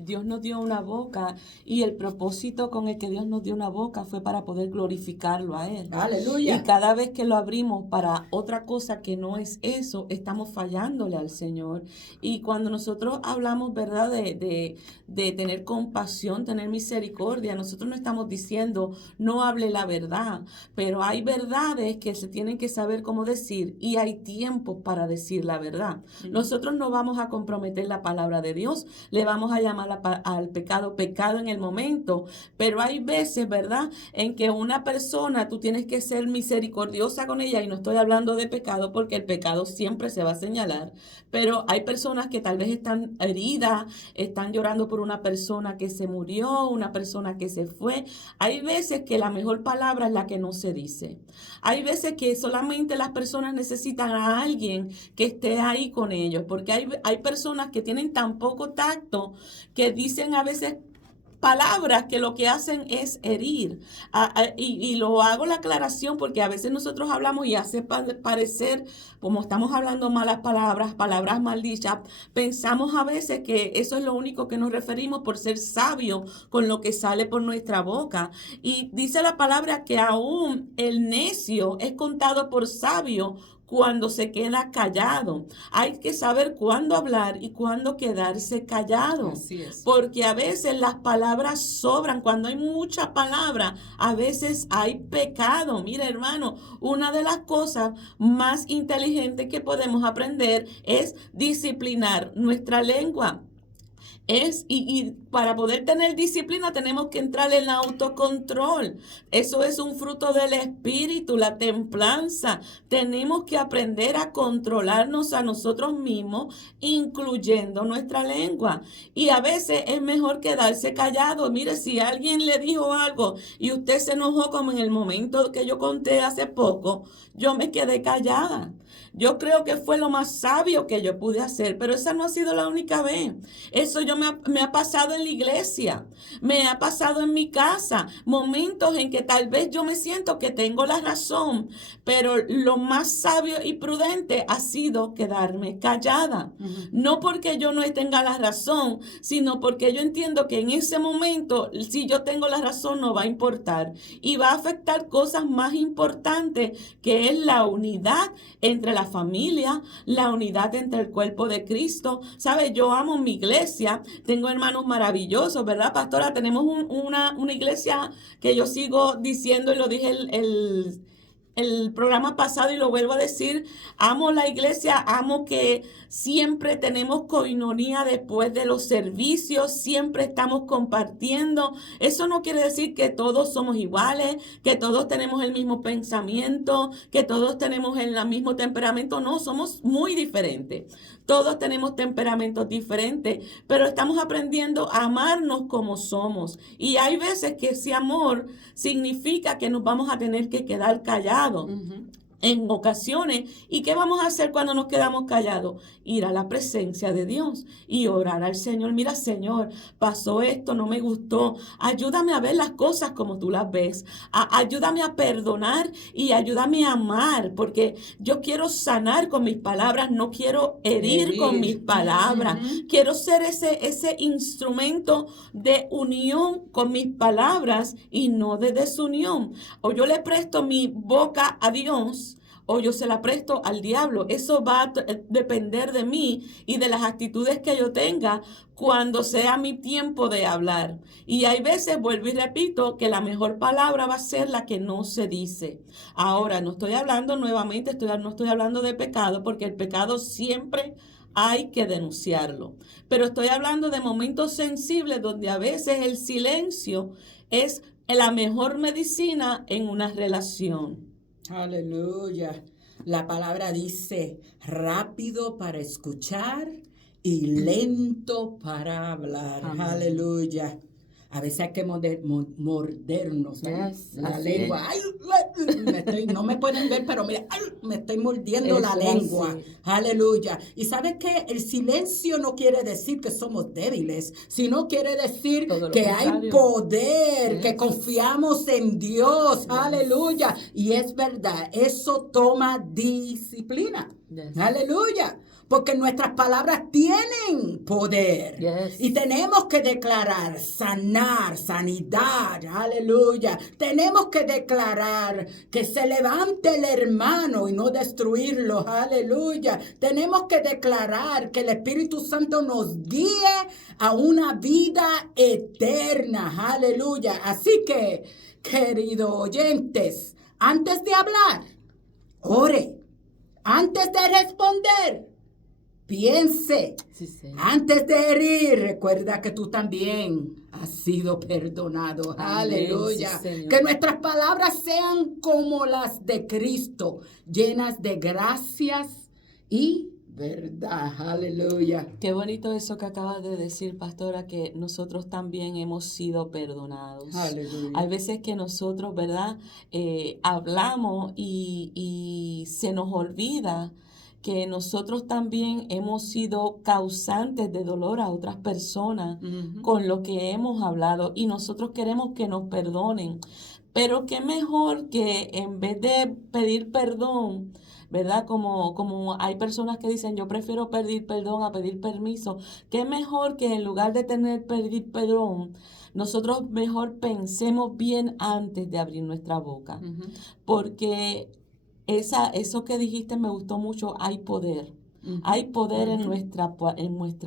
Dios nos dio una boca, y el propósito con el que Dios nos dio una boca fue para poder glorificarlo a Él. Aleluya. Y cada vez que lo abrimos para otra cosa que no es eso, estamos fallándole al Señor. Y cuando nosotros hablamos, ¿verdad?, de tener compasión, tener misericordia, nosotros no estamos diciendo no hable la verdad, pero hay verdades que se tienen que saber cómo decir, y hay tiempos para decir la verdad. Nosotros no vamos a comprometer la palabra de Dios, le vamos a llamar al pecado en el momento, pero hay veces, ¿verdad?, en que una persona, tú tienes que ser misericordiosa con ella, y no estoy hablando de pecado porque el pecado siempre se va a señalar, pero hay personas que tal vez están heridas, están llorando por una persona que se murió, una persona que se fue. Hay veces que la mejor palabra es la que no se dice. Hay veces que solamente las personas necesitan a alguien que esté ahí con ellos, porque hay personas que tienen tan poco tacto que dicen a veces palabras que lo que hacen es herir. Y lo hago la aclaración porque a veces nosotros hablamos y hace parecer, como estamos hablando malas palabras maldichas, pensamos a veces que eso es lo único que nos referimos por ser sabios con lo que sale por nuestra boca. Y dice la palabra que aún el necio es contado por sabio cuando se queda callado. Hay que saber cuándo hablar y cuándo quedarse callado. Así es. Porque a veces las palabras sobran. Cuando hay mucha palabra, a veces hay pecado. Mira, hermano, una de las cosas más inteligentes que podemos aprender es disciplinar nuestra lengua. Y para poder tener disciplina tenemos que entrar en el autocontrol. Eso es un fruto del Espíritu, la templanza. Tenemos que aprender a controlarnos a nosotros mismos, incluyendo nuestra lengua. Y a veces es mejor quedarse callado. Mire, si alguien le dijo algo y usted se enojó, como en el momento que yo conté hace poco, yo me quedé callada. Yo creo que fue lo más sabio que yo pude hacer, pero esa no ha sido la única vez. Eso me ha pasado en la iglesia, me ha pasado en mi casa, momentos en que tal vez yo me siento que tengo la razón, pero lo más sabio y prudente ha sido quedarme callada. No porque yo no tenga la razón, sino porque yo entiendo que en ese momento, si yo tengo la razón, no va a importar y va a afectar cosas más importantes, que es la unidad entre la familia, la unidad entre el cuerpo de Cristo. ¿Sabe? Yo amo mi iglesia, tengo hermanos maravillosos, ¿verdad, pastora? Tenemos una iglesia que yo sigo diciendo, y lo dije el programa pasado y lo vuelvo a decir, amo la iglesia, amo que siempre tenemos coinonía después de los servicios, siempre estamos compartiendo. Eso no quiere decir que todos somos iguales, que todos tenemos el mismo pensamiento, que todos tenemos el mismo temperamento. No, somos muy diferentes. Todos tenemos temperamentos diferentes, pero estamos aprendiendo a amarnos como somos. Y hay veces que ese amor significa que nos vamos a tener que quedar callados. En ocasiones. ¿Y qué vamos a hacer cuando nos quedamos callados? Ir a la presencia de Dios y orar al Señor. Mira, Señor, pasó esto, no me gustó. Ayúdame a ver las cosas como tú las ves. Ayúdame a perdonar y ayúdame a amar, porque yo quiero sanar con mis palabras, no quiero herir con mis palabras. Quiero ser ese instrumento de unión con mis palabras y no de desunión. O yo le presto mi boca a Dios, o yo se la presto al diablo. Eso va a depender de mí y de las actitudes que yo tenga cuando sea mi tiempo de hablar. Y hay veces, vuelvo y repito, que la mejor palabra va a ser la que no se dice. Ahora, no estoy hablando nuevamente, no estoy hablando de pecado, porque el pecado siempre hay que denunciarlo. Pero estoy hablando de momentos sensibles donde a veces el silencio es la mejor medicina en una relación. Aleluya. La palabra dice rápido para escuchar y lento para hablar. Amén. Aleluya. A veces hay que mordernos, ¿no? Yes, La así lengua. Ay, no me pueden ver, pero mira, ay, me estoy mordiendo la Eso lengua. así. Aleluya. Y ¿sabes qué? El silencio no quiere decir que somos débiles, sino quiere decir Todo lo que hay contrario. poder, que Yes. confiamos en Dios. Yes. Aleluya. Y es verdad, eso toma disciplina. Yes. Aleluya. Porque nuestras palabras tienen poder. Yes. Y tenemos que declarar sanar, sanidad. Aleluya. Tenemos que declarar que se levante el hermano y no destruirlo. Aleluya. Tenemos que declarar que el Espíritu Santo nos guíe a una vida eterna. Aleluya. Así que, queridos oyentes, antes de hablar, ore. Antes de responder, piense. Sí, Señor. Antes de herir, recuerda que tú también has sido perdonado. Amén, Aleluya. sí, Señor. Que nuestras palabras sean como las de Cristo, llenas de gracias y verdad. Aleluya. Qué bonito eso que acabas de decir, pastora, que nosotros también hemos sido perdonados. Aleluya. Hay veces que nosotros, ¿verdad? Hablamos y se nos olvida que nosotros también hemos sido causantes de dolor a otras personas con lo que hemos hablado y nosotros queremos que nos perdonen. Pero qué mejor que en vez de pedir perdón, ¿verdad? Como hay personas que dicen, yo prefiero pedir perdón a pedir permiso. Qué mejor que en lugar de pedir perdón, nosotros mejor pensemos bien antes de abrir nuestra boca. Porque eso que dijiste me gustó mucho, hay poder. Hay poder en nuestra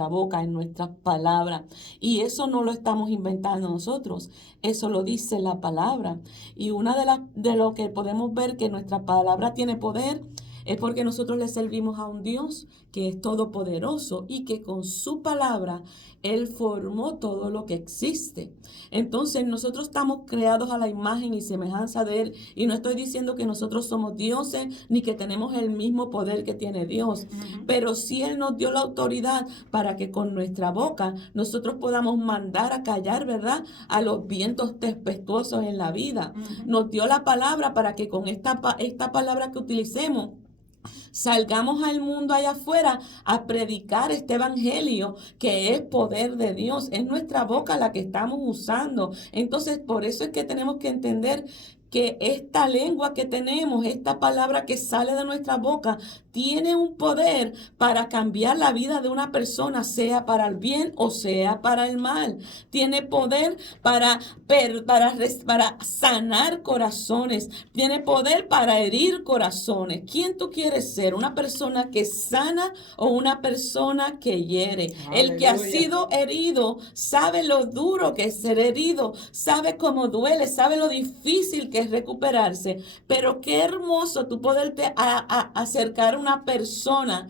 boca, en nuestras palabras. Y eso no lo estamos inventando nosotros. Eso lo dice la palabra. Y una de lo que podemos ver que nuestra palabra tiene poder es porque nosotros le servimos a un Dios que es todopoderoso y que con su palabra Él formó todo lo que existe. Entonces nosotros estamos creados a la imagen y semejanza de Él y no estoy diciendo que nosotros somos dioses ni que tenemos el mismo poder que tiene Dios, pero sí Él nos dio la autoridad para que con nuestra boca nosotros podamos mandar a callar, ¿verdad?, a los vientos tempestuosos en la vida. Nos dio la palabra para que con esta palabra que utilicemos salgamos al mundo allá afuera a predicar este evangelio que es poder de Dios. Es nuestra boca la que estamos usando. Entonces, por eso es que tenemos que entender que esta lengua que tenemos, esta palabra que sale de nuestra boca, tiene un poder para cambiar la vida de una persona, sea para el bien o sea para el mal. Tiene poder para sanar corazones. Tiene poder para herir corazones. ¿Quién tú quieres ser? ¿Una persona que sana o una persona que hiere? El que ha sido herido sabe lo duro que es ser herido, sabe cómo duele, sabe lo difícil que es recuperarse. Pero qué hermoso tú poderte acercar a una persona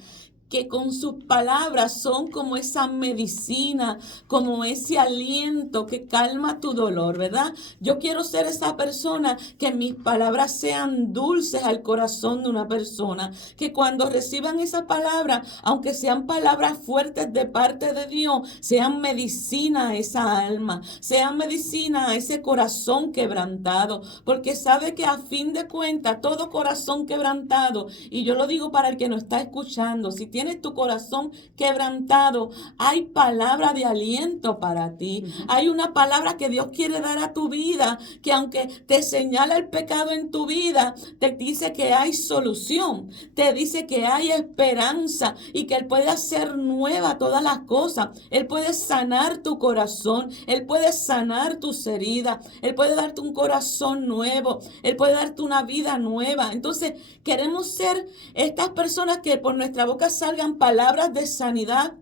que con sus palabras son como esa medicina, como ese aliento que calma tu dolor, ¿verdad? Yo quiero ser esa persona que mis palabras sean dulces al corazón de una persona, que cuando reciban esa palabra, aunque sean palabras fuertes de parte de Dios, sean medicina a esa alma, sean medicina a ese corazón quebrantado, porque sabe que a fin de cuentas todo corazón quebrantado, y yo lo digo para el que nos está escuchando, si tienes tu corazón quebrantado, hay palabra de aliento para ti. Hay una palabra que Dios quiere dar a tu vida, que aunque te señala el pecado en tu vida, te dice que hay solución, te dice que hay esperanza y que Él puede hacer nueva todas las cosas. Él puede sanar tu corazón, Él puede sanar tus heridas, Él puede darte un corazón nuevo, Él puede darte una vida nueva. Entonces, queremos ser estas personas que por nuestra boca salgan palabras de sanidad,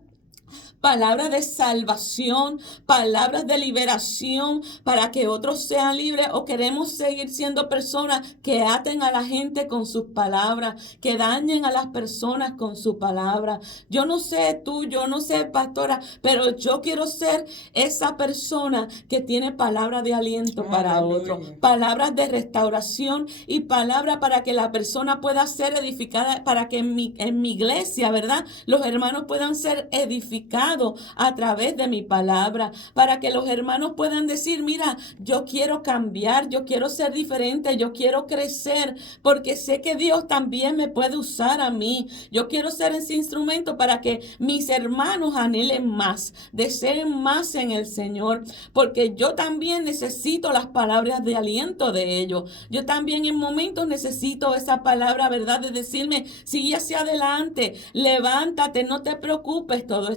palabras de salvación, palabras de liberación para que otros sean libres, o queremos seguir siendo personas que aten a la gente con sus palabras, que dañen a las personas con su palabra. Yo no sé tú, yo no sé, pastora, pero yo quiero ser esa persona que tiene palabra de aliento para otros, palabras de restauración y palabra para que la persona pueda ser edificada, para que en mi iglesia, ¿verdad?, los hermanos puedan ser edificados a través de mi palabra, para que los hermanos puedan decir, mira, yo quiero cambiar, yo quiero ser diferente, yo quiero crecer, porque sé que Dios también me puede usar a mí. Yo quiero ser ese instrumento para que mis hermanos anhelen más, deseen más en el Señor, porque yo también necesito las palabras de aliento de ellos. Yo también en momentos necesito esa palabra, ¿verdad?, de decirme, sigue hacia adelante, levántate, no te preocupes, todo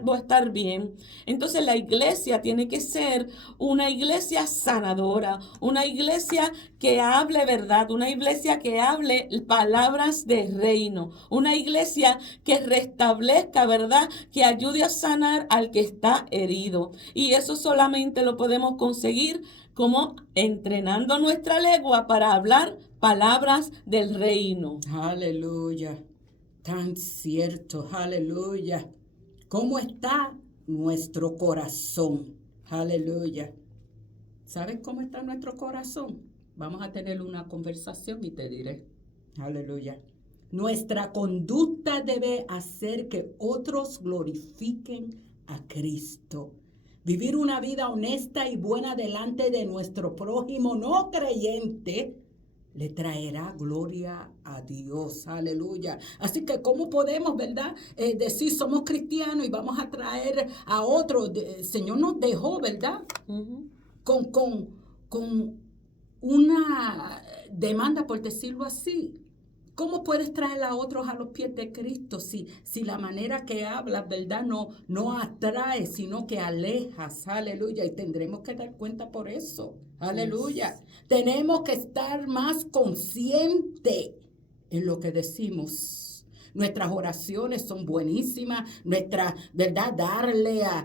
va a estar bien. Entonces la iglesia tiene que ser una iglesia sanadora, una iglesia que hable verdad, una iglesia que hable palabras de reino, una iglesia que restablezca, ¿verdad?, que ayude a sanar al que está herido. Y eso solamente lo podemos conseguir como entrenando nuestra lengua para hablar palabras del reino. Aleluya. Tan cierto. Aleluya. ¿Cómo está nuestro corazón? Aleluya. ¿Sabes cómo está nuestro corazón? Vamos a tener una conversación y te diré. Aleluya. Nuestra conducta debe hacer que otros glorifiquen a Cristo. Vivir una vida honesta y buena delante de nuestro prójimo no creyente le traerá gloria a Dios. Aleluya. Así que ¿cómo podemos, verdad, decir somos cristianos y vamos a traer a otros? El Señor nos dejó, ¿verdad? Con una demanda, por decirlo así. ¿Cómo puedes traer a otros a los pies de Cristo si la manera que hablas, verdad, no atrae, sino que alejas? Aleluya. Y tendremos que dar cuenta por eso. Aleluya. Yes. Tenemos que estar más conscientes en lo que decimos. Nuestras oraciones son buenísimas. Nuestra, ¿verdad?, darle a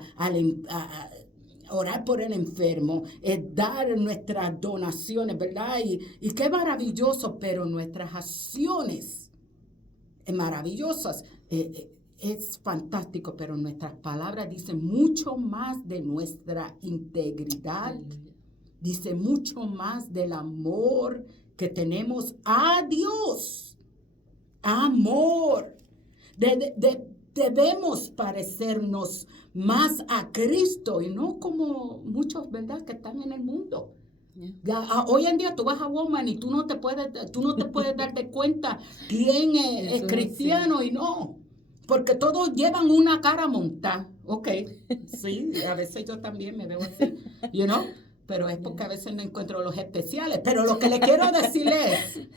orar por el enfermo, dar nuestras donaciones, ¿verdad? Y qué maravilloso, pero nuestras acciones maravillosas, es fantástico, pero nuestras palabras dicen mucho más de nuestra integridad, dice mucho más del amor que tenemos a Dios. Amor. Debemos parecernos más a Cristo y no como muchos, ¿verdad?, que están en el mundo. Hoy en día tú vas a Walmart y tú no te puedes darte cuenta quién es cristiano y no. Porque todos llevan una cara montada. Ok, sí, a veces yo también me veo así, you know? Pero es porque a veces no encuentro los especiales. Pero lo que le quiero decir es,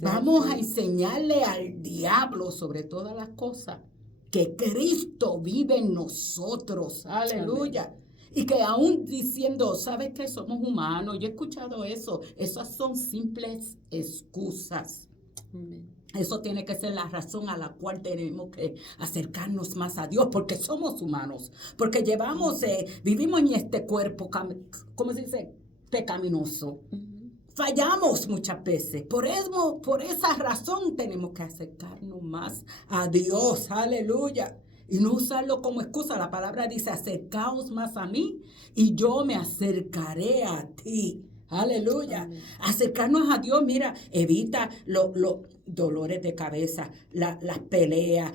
vamos a enseñarle al diablo sobre todas las cosas que Cristo vive en nosotros. Aleluya. Y que aún diciendo, ¿sabes qué? Somos humanos. Yo he escuchado eso. Esas son simples excusas. Amén. Eso tiene que ser la razón a la cual tenemos que acercarnos más a Dios, porque somos humanos, porque vivimos en este cuerpo, ¿cómo se dice?, pecaminoso. Fallamos muchas veces. Por esa razón tenemos que acercarnos más a Dios. Aleluya. Y no usarlo como excusa. La palabra dice, acercaos más a mí y yo me acercaré a ti. Aleluya. Amén. Acercarnos a Dios, mira, evita los dolores de cabeza, las peleas.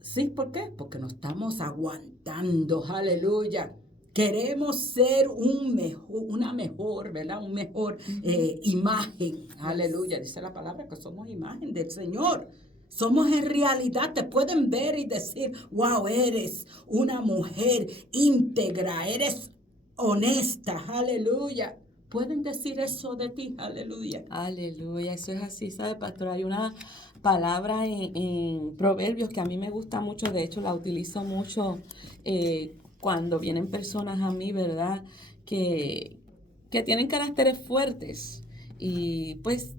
¿Sí? ¿Por qué? Porque nos estamos aguantando. Aleluya. Queremos ser una mejor, ¿verdad? Un mejor imagen. Aleluya. Dice la palabra que somos imagen del Señor. Somos en realidad, te pueden ver y decir, wow, eres una mujer íntegra, eres honesta, aleluya. Pueden decir eso de ti, aleluya. Aleluya, eso es así, ¿sabe, pastor? Hay una palabra en Proverbios que a mí me gusta mucho, de hecho la utilizo mucho cuando vienen personas a mí, ¿verdad? Que tienen caracteres fuertes y pues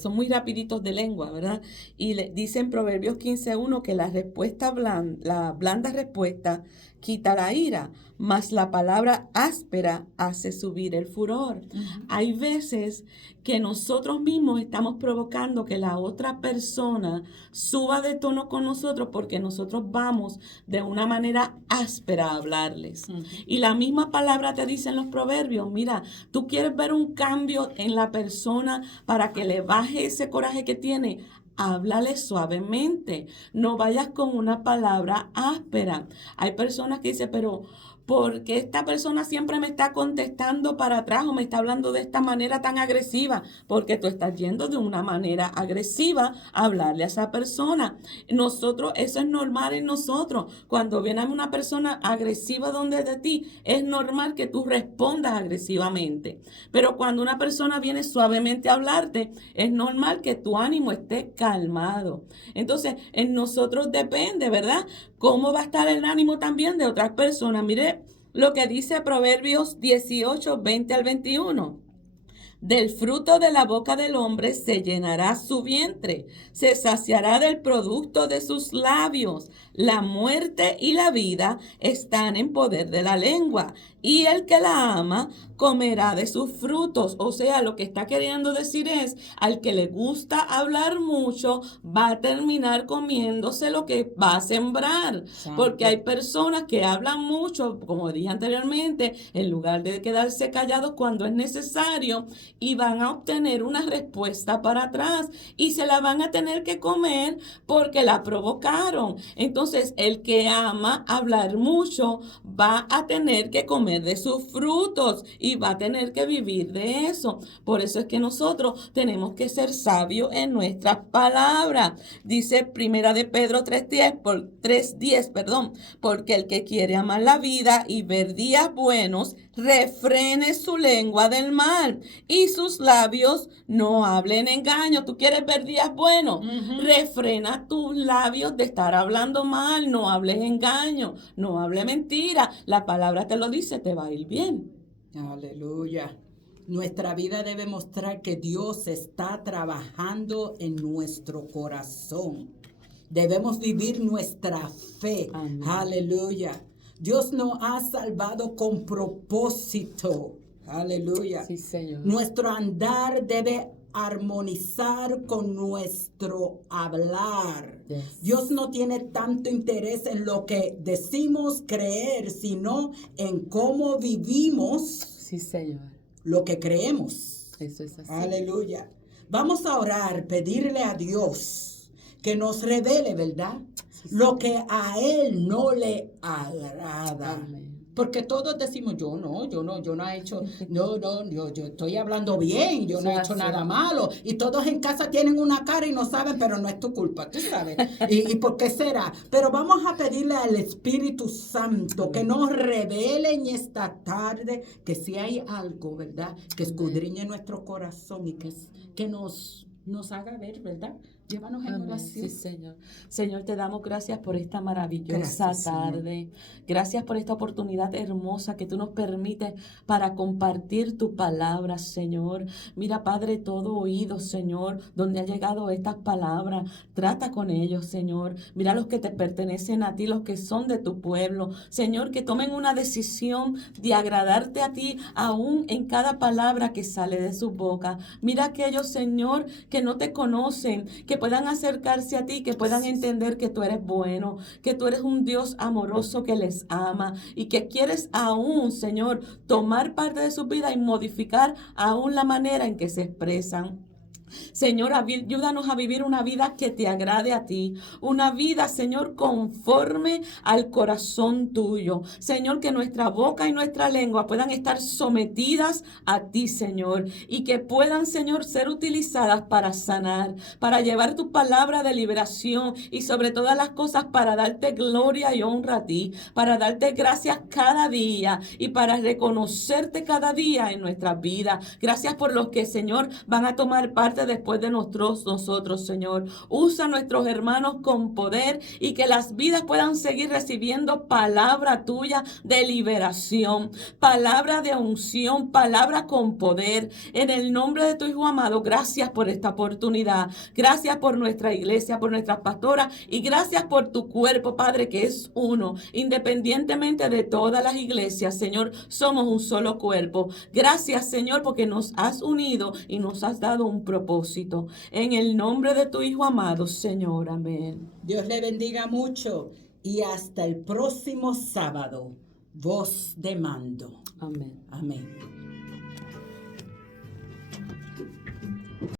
son muy rapiditos de lengua, ¿verdad? Y dice en Proverbios 15:1 que la blanda respuesta quita la ira, mas la palabra áspera hace subir el furor. Hay veces que nosotros mismos estamos provocando que la otra persona suba de tono con nosotros porque nosotros vamos de una manera áspera a hablarles. Y la misma palabra te dice en los proverbios, mira, tú quieres ver un cambio en la persona para que le baje ese coraje que tiene. Háblale suavemente, no vayas con una palabra áspera. Hay personas que dicen, pero ¿por qué esta persona siempre me está contestando para atrás o me está hablando de esta manera tan agresiva? Porque tú estás yendo de una manera agresiva a hablarle a esa persona. Nosotros, eso es normal en nosotros. Cuando viene una persona agresiva donde de ti, es normal que tú respondas agresivamente. Pero cuando una persona viene suavemente a hablarte, es normal que tu ánimo esté calmado. Entonces, en nosotros depende, ¿verdad? ¿Cómo va a estar el ánimo también de otras personas? Mire lo que dice Proverbios 18:20-21. Del fruto de la boca del hombre se llenará su vientre, se saciará del producto de sus labios. La muerte y la vida están en poder de la lengua, y el que la ama comerá de sus frutos. O sea, lo que está queriendo decir es, al que le gusta hablar mucho, va a terminar comiéndose lo que va a sembrar. Porque hay personas que hablan mucho, como dije anteriormente, en lugar de quedarse callados cuando es necesario, y van a obtener una respuesta para atrás y se la van a tener que comer porque la provocaron. Entonces, el que ama hablar mucho va a tener que comer de sus frutos y va a tener que vivir de eso. Por eso es que nosotros tenemos que ser sabios en nuestras palabras. Dice Primera de Pedro 3:10, porque el que quiere amar la vida y ver días buenos, refrene su lengua del mal y sus labios no hablen engaño. ¿Tú quieres ver días buenos? Refrena tus labios de estar hablando mal, no hables engaño, no hables mentira. La palabra te lo dice, te va a ir bien. Aleluya. Nuestra vida debe mostrar que Dios está trabajando en nuestro corazón. Debemos vivir nuestra fe. Amén. Aleluya. Dios nos ha salvado con propósito. Aleluya. Sí, Señor. Nuestro andar debe armonizar con nuestro hablar. Yes. Dios no tiene tanto interés en lo que decimos creer, sino en cómo vivimos Sí, Señor. lo que creemos. Eso es así. Aleluya. Vamos a orar, pedirle a Dios que nos revele, ¿verdad? Sí, sí. Lo que a Él no le agrada. Amén. Porque todos decimos, yo no he hecho, yo estoy hablando bien, yo no he hecho nada malo. Y todos en casa tienen una cara y no saben, pero no es tu culpa, tú sabes. ¿Y por qué será? Pero vamos a pedirle al Espíritu Santo que nos revele en esta tarde que si hay algo, ¿verdad? Que escudriñe nuestro corazón y que nos haga ver, ¿verdad? Llévanos en Amén. oración. Sí, Señor. Señor, te damos gracias por esta maravillosa Gracias, Señor. tarde. Gracias por esta oportunidad hermosa que tú nos permites para compartir tu palabra, Señor. Mira, Padre, todo oído, Señor, donde ha llegado estas palabras. Trata con ellos, Señor. Mira los que te pertenecen a ti, los que son de tu pueblo. Señor, que tomen una decisión de agradarte a ti aún en cada palabra que sale de su boca. Mira aquellos, Señor, que no te conocen, que puedan acercarse a ti, que puedan entender que tú eres bueno, que tú eres un Dios amoroso que les ama y que quieres aún, Señor, tomar parte de su vida y modificar aún la manera en que se expresan. Señor, ayúdanos a vivir una vida que te agrade a ti. Una vida, Señor, conforme al corazón tuyo. Señor, que nuestra boca y nuestra lengua puedan estar sometidas a ti, Señor. Y que puedan, Señor, ser utilizadas para sanar, para llevar tu palabra de liberación y sobre todas las cosas para darte gloria y honra a ti, para darte gracias cada día y para reconocerte cada día en nuestras vidas. Gracias por los que, Señor, van a tomar parte después de nosotros, Señor. Usa a nuestros hermanos con poder y que las vidas puedan seguir recibiendo palabra tuya de liberación, palabra de unción, palabra con poder. En el nombre de tu Hijo amado, gracias por esta oportunidad. Gracias por nuestra iglesia, por nuestras pastoras y gracias por tu cuerpo, Padre, que es uno. Independientemente de todas las iglesias, Señor, somos un solo cuerpo. Gracias, Señor, porque nos has unido y nos has dado un propósito. En el nombre de tu Hijo amado, Señor. Amén. Dios le bendiga mucho y hasta el próximo sábado. Voz de mando. Amén. Amén.